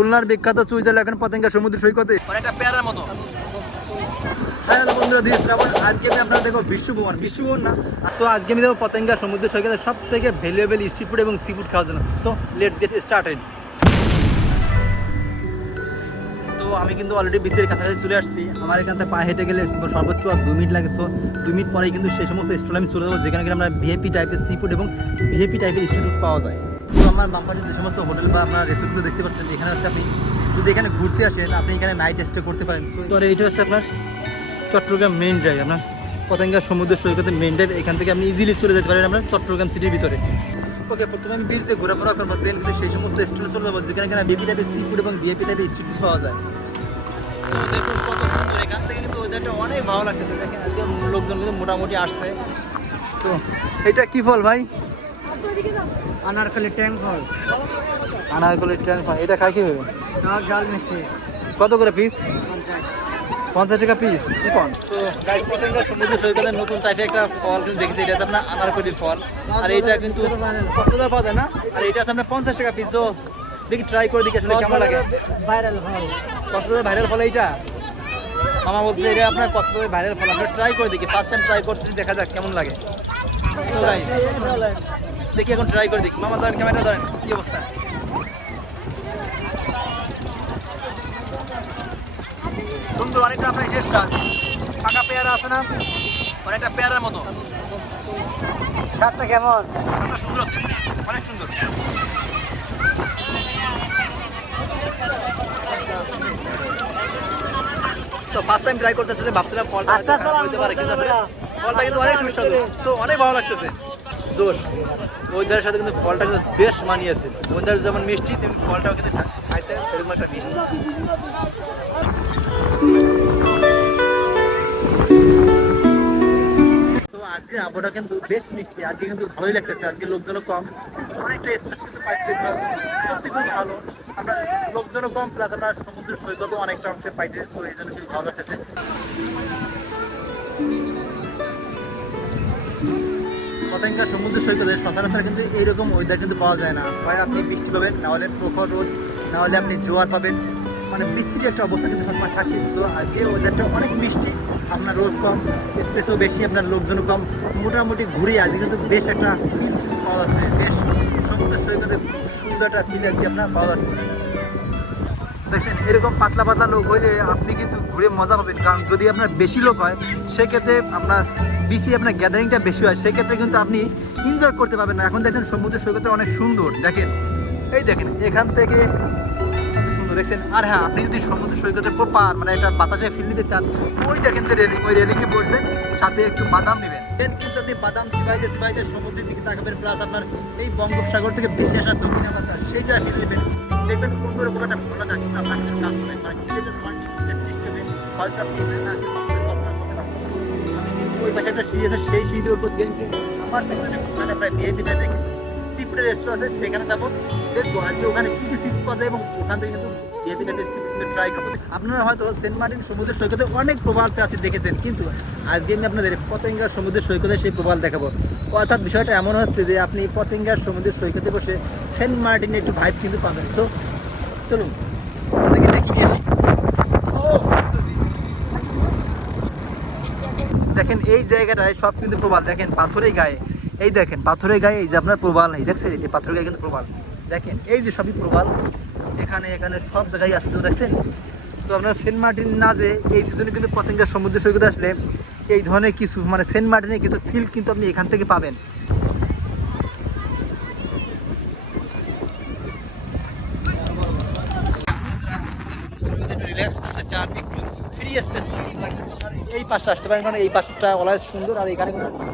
খুলনার বিখ্যাত চুইজাল এখন পতেঙ্গা সমুদ্র সৈকতে। অনেকটা পেয়ারার মতো। হ্যাঁ হ্যালো বন্ধুরা দিয়ে শ্রাবণ আজকে আমি আপনারা দেখো বিশ্বভবন। বিশ্বভবন না? তো আজকে আমি দেখো পতেঙ্গা সমুদ্র সৈকতে সব থেকে ভ্যালুয়েবল স্ট্রিট ফুড এবং সি ফুড খাওয়ার জন্য। তো লেট গেট স্টার্টেড তো আমি কিন্তু অলরেডি বিচের কাছাকাছি চলে আসছি। আমার এখান থেকে পা হেঁটে গেলে সর্বোচ্চ আর দু মিনিট লাগে। সো দু মিনিট পরেই কিন্তু সেই সমস্ত স্টল আমি চলে যাব যেখানে আমরা ভিএপি টাইপের সি ফুড এবং ভিএপি টাইপের স্ট্রিট ফুড পাওয়া যায়। তো আমার বাম্পারে যে সমস্ত হোটেল বা আপনার রেস্টুরেন্টগুলো দেখতে পাচ্ছেন এখানে হচ্ছে আপনি যদি এখানে ঘুরতে আসেন, আপনি এখানে নাইট স্টে করতে পারেন। তো এইটা হচ্ছে আপনার চট্টগ্রাম মেইন ড্রাইভ আপনার পতেঙ্গা সমুদ্র সৈকতের মেইন ড্রাইভ এখান থেকে আপনি ইজিলি চলে যেতে পারেন আপনার চট্টগ্রাম সিটির ভিতরে। ওকে প্রথমে আমি বিচ দিয়ে ঘোরাফেরা করব দেন কিন্তু সেই সমস্ত স্টলে চলে যাব, যেখানে এখানে বিপি টাইপের সি ফুড এবং বিএপি টাইপের স্ট্রিট ফুড পাওয়া যায়। এখান থেকে কিন্তু অনেক ভালো লোকজন কিন্তু মোটামুটি আসছে। তো এটা কি ফল ভাই? আনারকলি ট্যাঙ্ক ফল আনারকলি ট্যাঙ্ক ফল এটা খাই কি হবে টক ঝাল মিষ্টি। কত করে পিস পঞ্চাশ। টাকা পিস কোন তো গাইস পতেঙ্গা সমুদ্র সৈকতের নতুন টাইপের একটা ফল কিন্তু দেখেছি এটা আপনার আনারকলির ফল। আর এইটা কিন্তু কতটা পাওয়া যায় না। আর এটা হচ্ছে আপনার পঞ্চাশ টাকা পিস তো দেখি ট্রাই করে দেখি আসলে কেমন লাগে। ভাইরাল ফল। কক্সবাজার ভাইরাল ফল এইটা? মামা বলছে এটা আপনার কক্সবাজার ভাইরাল ফল আমরা ট্রাই করে দেখি ফার্স্ট টাইম ট্রাই করতেছি দেখা যাক কেমন লাগে। তো guys, দেখি এখন ট্রাই করে দেখি। মামা ধরেন ক্যামেরা ধরেন কি অবস্থা? সুন্দর অনেকটা আপনার স্বাদ পাকা পেয়ারা আছে না? অনেকটা পেয়ারার মতো। স্বাদটা কেমন? স্বাদটা সুন্দর। অনেক সুন্দর। তো ফার্স্ট টাইম ট্রাই করতেছে ভাবছিলাম ফলটা হইতে পারে কিন্তু ফলটা কিন্তু অনেক সুস্বাদু সো অনেক ভালো লাগতেছে। দোষ ওয়েদারের সাথে কিন্তু ফলটা কিন্তু বেশ মানিয়েছে। ওয়েদার যেমন মিষ্টি, তেমনি ফলটাও কিন্তু খাইতে এরকম একটা মিষ্টি। আজকে আবহাওয়াটা কিন্তু বেশ মিষ্টি। আজকে কিন্তু ভালোই লাগতেছে। আজকে লোকজনও কম। অনেকটা স্পেস কিন্তু পাইতে সত্যি খুব ভালো। আমরা লোকজনও কম প্লাস আমরা সমুদ্র সৈকতও অনেকটা অংশে পাইতেছি এই জন্য খুব ভালো লাগতেছে। পতেঙ্গা সমুদ্র সৈকতে সচরাচর কিন্তু এইরকম ওয়েদার কিন্তু পাওয়া যায় না। হয় আপনি বৃষ্টি পাবেন, না হলে প্রখর রোদ, না হলে আপনি জোয়ার পাবেন। মানে বৃষ্টির একটা অবস্থা কিন্তু সবসময় থাকে। তো আজকে ওয়েদারটা অনেক মিষ্টি, আপনার রোদ কম স্পেসও বেশি, আপনার লোকজনও কম। মোটামুটি ঘুরে আজকে কিন্তু বেশ একটা পাওয়া যাচ্ছে। বেশ সমুদ্র সৈকতে খুব সুন্দর একটা ফিল আজকে আপনার পাওয়া যাচ্ছে। দেখছেন এরকম পাতলা পাতলা লোক হইলে আপনি কিন্তু ঘুরে মজা পাবেন। কারণ যদি আপনার বেশি লোক হয়, সেক্ষেত্রে আপনার বেশি আপনার গ্যাদারিংটা বেশি হয়। সেক্ষেত্রে কিন্তু আপনি এনজয় করতে পারবেন না। এখন দেখছেন সমুদ্র সৈকতটা অনেক সুন্দর। দেখেন, এই দেখেন, এখান থেকে সুন্দর দেখছেন আর হ্যাঁ আপনি যদি সমুদ্র সৈকতের পার মানে একটা বাতাসে ফিল নিতে চান, ওই দেখেন তো রেলিং ওই রেলিংয়ে বসবেন, সাথে একটু বাদাম নেবেন। দেন কিন্তু আপনি বাদাম সিপাইতে সিপাইতে সমুদ্রের দিকে তাকাবেন প্লাস আপনার এই বঙ্গোপসাগর থেকে বেশি আসা দক্ষিণা বাতাস সেইটা ফিল নেবেন। দেখবেন অন্যরকম একটা কিন্তু আপনার কাজ করে মানে সৃষ্টি হবে। হয়তো আপনি এদের না আমি কিন্তু ওই পাশে একটা সিঁড়ি আছে, সেই সিঁড়ির উপর দিয়ে আমার পেছনে ওখানে প্রায় ভিআইপি টাইপের কিছু সি রেস্টুরেন্ট আছে, সেখানে যাব। দেখব আজকে ওখানে কি কি সিফট পাওয়া যায় এবং ওখান থেকে কিন্তু আপনারা হয়তো সেন্ট মার্টিন সমুদ্র সৈকতে অনেক প্রবাল প্রাচীর দেখেছেন, কিন্তু আজকে আমি আপনাদের পতেঙ্গা সমুদ্র সৈকতে সেই প্রবাল দেখাবো। অর্থাৎ বিষয়টা এমন হচ্ছে যে আপনি পতেঙ্গার সমুদ্র সৈকতে বসে সেন্ট মার্টিনে একটু ভাইব কিন্তু পাবেন। সো চলুন আসি। দেখেন, এই জায়গাটায় সব কিন্তু প্রবাল। দেখেন, পাথরের গায়ে। এই দেখেন, পাথরের গায়ে এই যে আপনার প্রবাল এই দেখছেন, এই যে পাথরের গায়ে কিন্তু প্রবাল। দেখেন, এই যে সবই প্রবাল। এখানে এখানে সব জায়গায় আসছে তো দেখছেন? তো আপনার সেন্ট মার্টিন না যে এই সিজনে কিন্তু পতেঙ্গা সমুদ্র সৈকতে আসলে এই ধরনের কিছু মানে সেন্ট মার্টিনে কিছু ফিল কিন্তু আপনি এখান থেকে পাবেন। এই পাশটা আসতে পারেন, কারণ এই পাশটা অলওয়েজ সুন্দর আর এখানে কিন্তু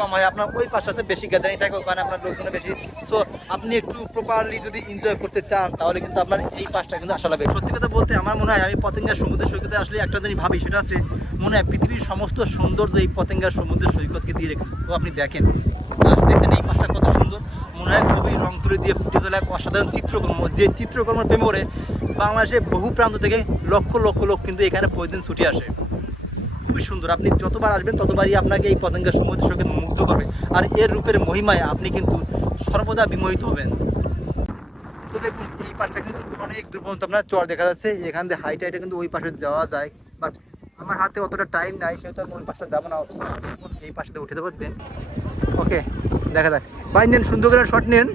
কম হয়, আপনার ওই পাশটাতে বেশি গ্যাদারিং থাকে, ওখানে আপনার লোকজন বেশি। সো আপনি একটু প্রপারলি যদি এনজয় করতে চান, তাহলে কিন্তু আপনার এই পাশটা কিন্তু আসা লাগবে সত্যি কথা বলতে আমার মনে হয় আমি পতেঙ্গার সমুদ্র সৈকতে আসলে একটা জিনিস ভাবি, সেটা আছে মনে হয় পৃথিবীর সমস্ত সৌন্দর্য এই পতেঙ্গার সমুদ্র সৈকতকে দিয়ে রেখেছে। তো আপনি দেখেন দেখছেন এই পাশটা কত সুন্দর। মনে হয় খুবই রং তুলে দিয়ে ফুটে তোলা এক অসাধারণ চিত্রকর্ম। যে চিত্রকর্মের প্রেমে করে বাংলাদেশে বহু প্রান্ত থেকে লক্ষ লক্ষ লোক কিন্তু এখানে প্রতিদিন ছুটে আসে। খুবই সুন্দর। আপনি যতবার আসবেন, ততবারই আপনাকে এই পতঙ্গের সমুদ্র সৈকত করবে আর এর রূপের মহিমায় আপনি কিন্তু সর্বদা বিমোহিত হবেন। তো দেখুন, এই পাশটা কিন্তু অনেক দূর পর্যন্ত আপনার চর দেখা যাচ্ছে, এখান থেকে হাইট হাইটে কিন্তু ওই পাশে যাওয়া যায়। বাট আমার হাতে অতটা টাইম নাই, সেহেতু আমি ওই পাশটা যাব না। এই পাশে উঠে দেবো দেন ওকে দেখা যাক। ভাই, নেন, সুন্দর করে শট নেন।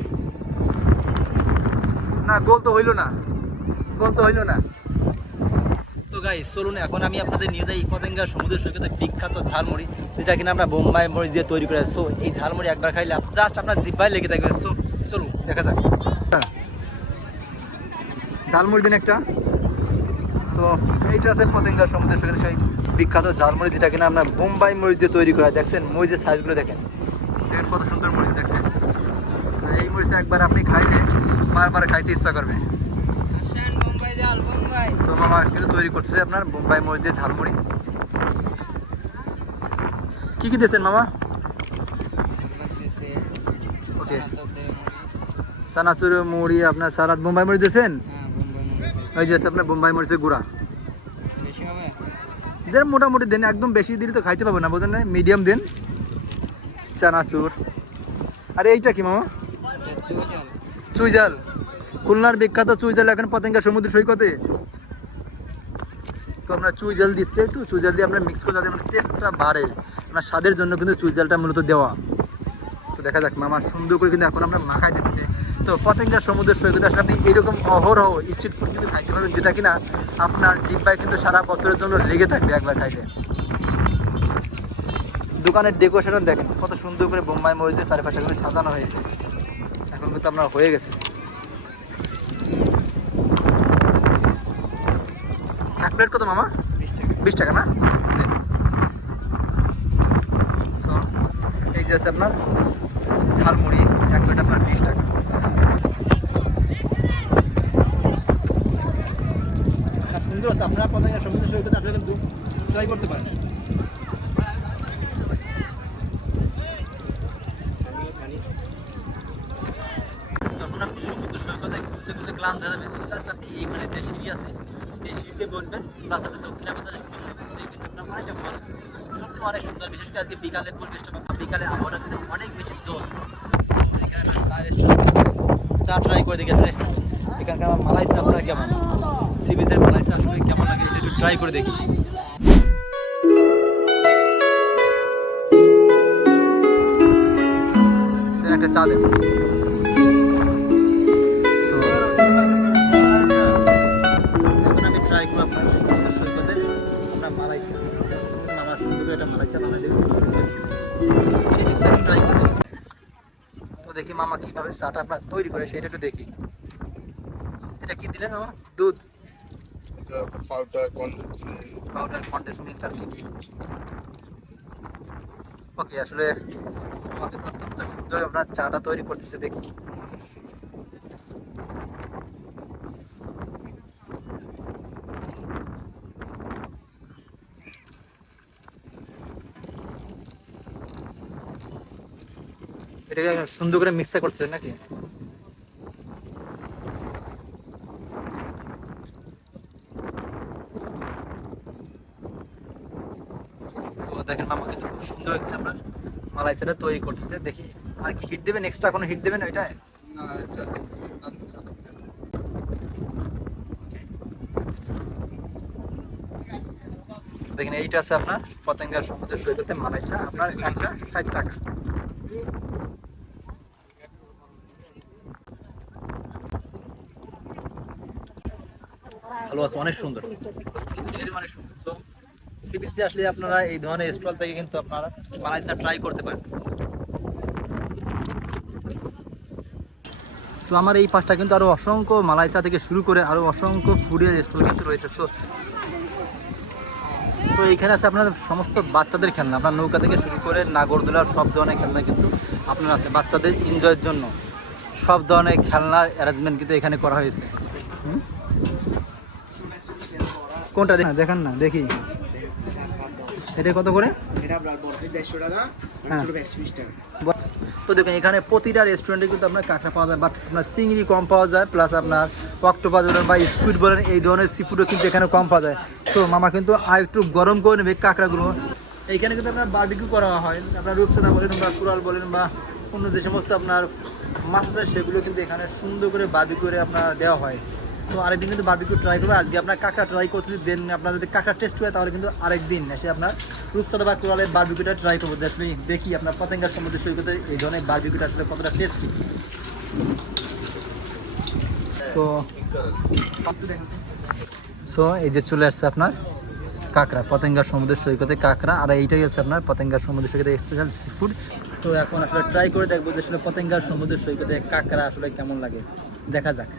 না গোল তো হইল না। গোল তো হইল না। তো গাই চলুন, এখন আমি আপনাদের নিয়ে যাই পতেঙ্গা সমুদ্র সৈকতের বিখ্যাত ঝালমুড়ি, যেটা কিনা আমরা বোম্বাই মরিচ দিয়ে তৈরি করে। সো এই ঝালমুড়ি একবার খাইলে জাস্ট আপনার জিব্বাই লেগে থাকবে। সো চলুন, দেখা যাক। ঝালমুড়ি দিন একটা। তো, এইটা আছে পতেঙ্গা সমুদ্র সৈকতের সেই বিখ্যাত ঝালমুড়ি, যেটা কিনা আমরা বোম্বাই মরিচ দিয়ে তৈরি করা। দেখছেন, মরিচের সাইজগুলো দেখেন। দেখেন কত সুন্দর মরিচ দেখছেন। এই মরিচ একবার আপনি খাইলে বারবার খাইতে ইচ্ছা করবে আসেন বোম্বাই জাল বোম্বাই তো মামা কিন্তু তৈরি করছে আপনার? বোম্বাই মরিচ দিয়ে ঝালমুড়ি। কি কি দিয়েছেন মামা? ওকে মুড়ি সানাচুর মুড়ি আপনার সারাত বোম্বাই মরিচ দিয়েছেন? হ্যাঁ ওই যে আপনার বোম্বাই মরিচের গুঁড়া। দেন মোটামুটি দেন একদম বেশি দিলে তো খাইতে পারব না বোঝেন না মিডিয়াম দেন। চানাচুর। আরে এইটা কি মামা? চুই জাল চুইজাল খুলনার বিখ্যাত চুইজাল এখন পতেঙ্গা সমুদ্র সৈকতে। তো আমরা চুইজাল দিচ্ছে একটু। চুই চুইজাল দিয়ে আমরা মিক্স করে যাতে আমার টেস্টটা বাড়ে। আপনার স্বাদের জন্য কিন্তু চুইজালটা মূলত দেওয়া। তো দেখা যাক, মামা সুন্দর করে কিন্তু এখন আমরা মাখাই দিচ্ছে। তো পতেঙ্গা সমুদ্র সৈকতে আসলে আপনি এরকম অহরহ স্ট্রিট ফুড কিন্তু খাইতে পারবেন, যেটা কিনা আপনার জিব্বায় কিন্তু সারা বছরের জন্য লেগে থাকবে একবার খাইলে। দোকানের ডেকোরেশন দেখেন, কত সুন্দর করে বোম্বাই দিয়ে চারিপাশে কিন্তু সাজানো হয়েছে। এখন কিন্তু আপনার হয়ে গেছে। প্লেট কত মামা? বিশ টাকা। না? সো এই যে আছে আপনার ঝালমুড়ি এক প্লেট আপনার বিশ টাকা। সুন্দর আছে আপনারা পছন্দের সমুদ্র সৈকত আসলে কিন্তু ট্রাই করতে পারেন। যখন আপনি সমুদ্র সৈকতে ঘুরতে ঘুরতে ক্লান্ত হয়ে যাবেন জাস্ট আপনি এইখানে সিঁড়ি আছে এই প্লাস আপনি দক্ষিণা বাজারের দেখবেন আপনার অনেকটা ভালো সত্যি অনেক সুন্দর, বিশেষ করে আজকে বিকালের পরিবেশটা বা বিকালে আবহাওয়াটা কিন্তু অনেক বেশি একটা চা ট্রাই করে দেখি আসলে এখানকার মালাই চা আপনার কেমন। সি বিচের মালাই আসলে কেমন লাগে একটু ট্রাই করে দেখি। একটা চা দেন মামা কীভাবে চাটা আপনার তৈরি করে সেটা একটু দেখি। এটা কি দিলেন মামা? দুধ? পাউডার পাউডার কন্ডেন্স মিল্ক আর কি? ওকে আসলে আমাকে তো অত্যন্ত সুন্দর আপনার চাটা তৈরি করতেছে দেখি এটাকে সুন্দর করে মিক্সার করতেছে নাকি? তো দেখেন মামা কিন্তু খুব সুন্দর একটা আমরা মালাই চাটা তৈরি করতেছে। দেখি আর কি হিট দেবেন? এক্সট্রা কোনো হিট দেবেন ওইটায়? না এটা। দেখেন এইটা আছে আপনার পতেঙ্গার সমুদ্র সৈকতে মালাই চা। আপনার একটা ষাট টাকা। ভালো আছে, অনেক সুন্দর। অনেক সুন্দর। তো সি বিচে আসলে আপনারা এই ধরনের স্টল থেকে কিন্তু আপনারা মালাই চা ট্রাই করতে পারেন। তো আমার এই পাশটা কিন্তু আরও অসংখ্য মালাই চা থেকে শুরু করে আরও অসংখ্য ফুডের স্টল কিন্তু রয়েছে। তো তো এইখানে আছে আপনার সমস্ত বাচ্চাদের খেলনা। আপনার নৌকা থেকে শুরু করে নাগরদোলার সব ধরনের খেলনা কিন্তু আপনার আছে বাচ্চাদের এনজয়ের জন্য। সব ধরনের খেলনার অ্যারেঞ্জমেন্ট কিন্তু এখানে করা হয়েছে। হুম? কোনটা দেখ- দেখান না দেখি। এটা কত করে? টাকা হ্যাঁ। তো দেখুন এখানে প্রতিটা রেস্টুরেন্টে কিন্তু আপনার কাঁকড়া পাওয়া যায় বাট আপনার চিংড়ি কম পাওয়া যায় প্লাস আপনার অক্টোপাস বলেন বা স্কুইড বলেন এই ধরনের সি ফুডও কিন্তু এখানে কম পাওয়া যায়। তো মামা কিন্তু আর একটু গরম করে নেবে কাঁকড়াগুলো। এইখানে কিন্তু আপনার বারবিকিউ করা হয় আপনার রূপচাঁদা বলেন বা কুড়াল বলেন বা অন্য যে সমস্ত আপনার মাছ আছে সেগুলো কিন্তু এখানে সুন্দর করে বাবি করে আপনার দেওয়া হয়। তো আরেকদিন কিন্তু বারবিকিউ ট্রাই করবে। আজকে আপনার কাঁকড়া ট্রাই করতে দেন আপনার যদি কাঁকড়া টেস্ট হয়, তাহলে কিন্তু আরেকদিন এসে আপনার রূপসাদা বা কোরালের বারবিকিউটা ট্রাই করব। আসলে দেখি আপনার পতেঙ্গার সমুদ্র সৈকতে এই ধরনের বারবিকিউটা আসলে কতটা টেস্টি তো সো এই যে চলে আসছে আপনার কাঁকড়া, পতেঙ্গার সমুদ্র সৈকতে কাঁকড়া, আর এইটাই হচ্ছে আপনার পতেঙ্গার সমুদ্র সৈকতে স্পেশাল সি ফুড তো এখন আসলে ট্রাই করে দেখব যে আসলে পতেঙ্গার সমুদ্র সৈকতে কাঁকড়া আসলে কেমন লাগে। দেখা যাক।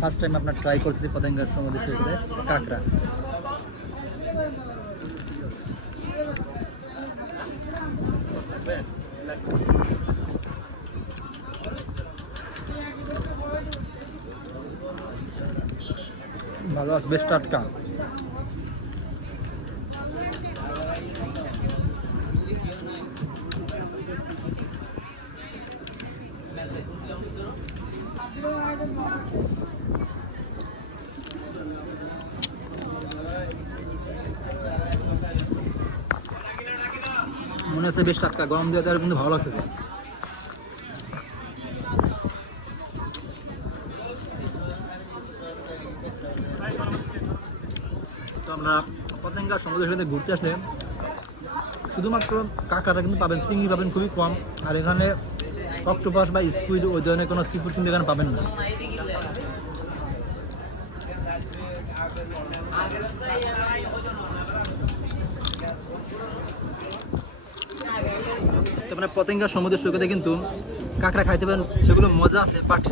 ফার্স্ট টাইম আপনার ট্রাই করতেছি পতেঙ্গার সমুদ্র সৈকতে কাঁকড়া। ভালো বেশ টাটকা। মনে হচ্ছে বেশ টাটকা, গরম দিয়ে দেওয়ার কিন্তু ভালো লাগছে তো আমরা পতেঙ্গা সমুদ্র সাথে ঘুরতে আসলে শুধুমাত্র কাঁকড়াটা কিন্তু পাবেন, চিংড়ি পাবেন খুবই কম, আর এখানে অক্টোপাস বা স্কুইড ওই ধরনের কোনো সি ফুড কিন্তু এখানে পাবেন না। তো পতেঙ্গা সমুদ্র সৈকতে কিন্তু কাঁকড়া খাইতে পারেন, সেগুলো মজা আছে বাট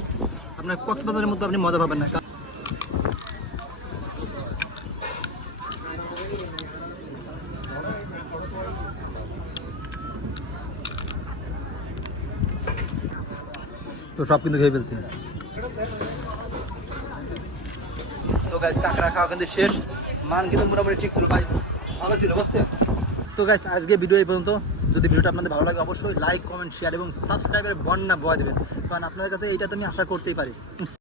আপনার কক্সবাজারের মতো আপনি মজা পাবেন না। তো সব কিন্তু খেয়ে ফেলছি। তো গাইস কাঁকড়া খাওয়া কিন্তু শেষ। মান কিন্তু মোটামুটি ঠিক ছিল, ভাই, ভালো ছিল বুঝছে তো গাইস আজকে ভিডিও এই পর্যন্ত। যদি ভিডিওটা আপনাদের ভালো লাগে, অবশ্যই লাইক কমেন্ট শেয়ার এবং সাবস্ক্রাইবের বন্যা বয় দেবেন। কারণ আপনাদের কাছে এইটা তো আমি আশা করতেই পারি।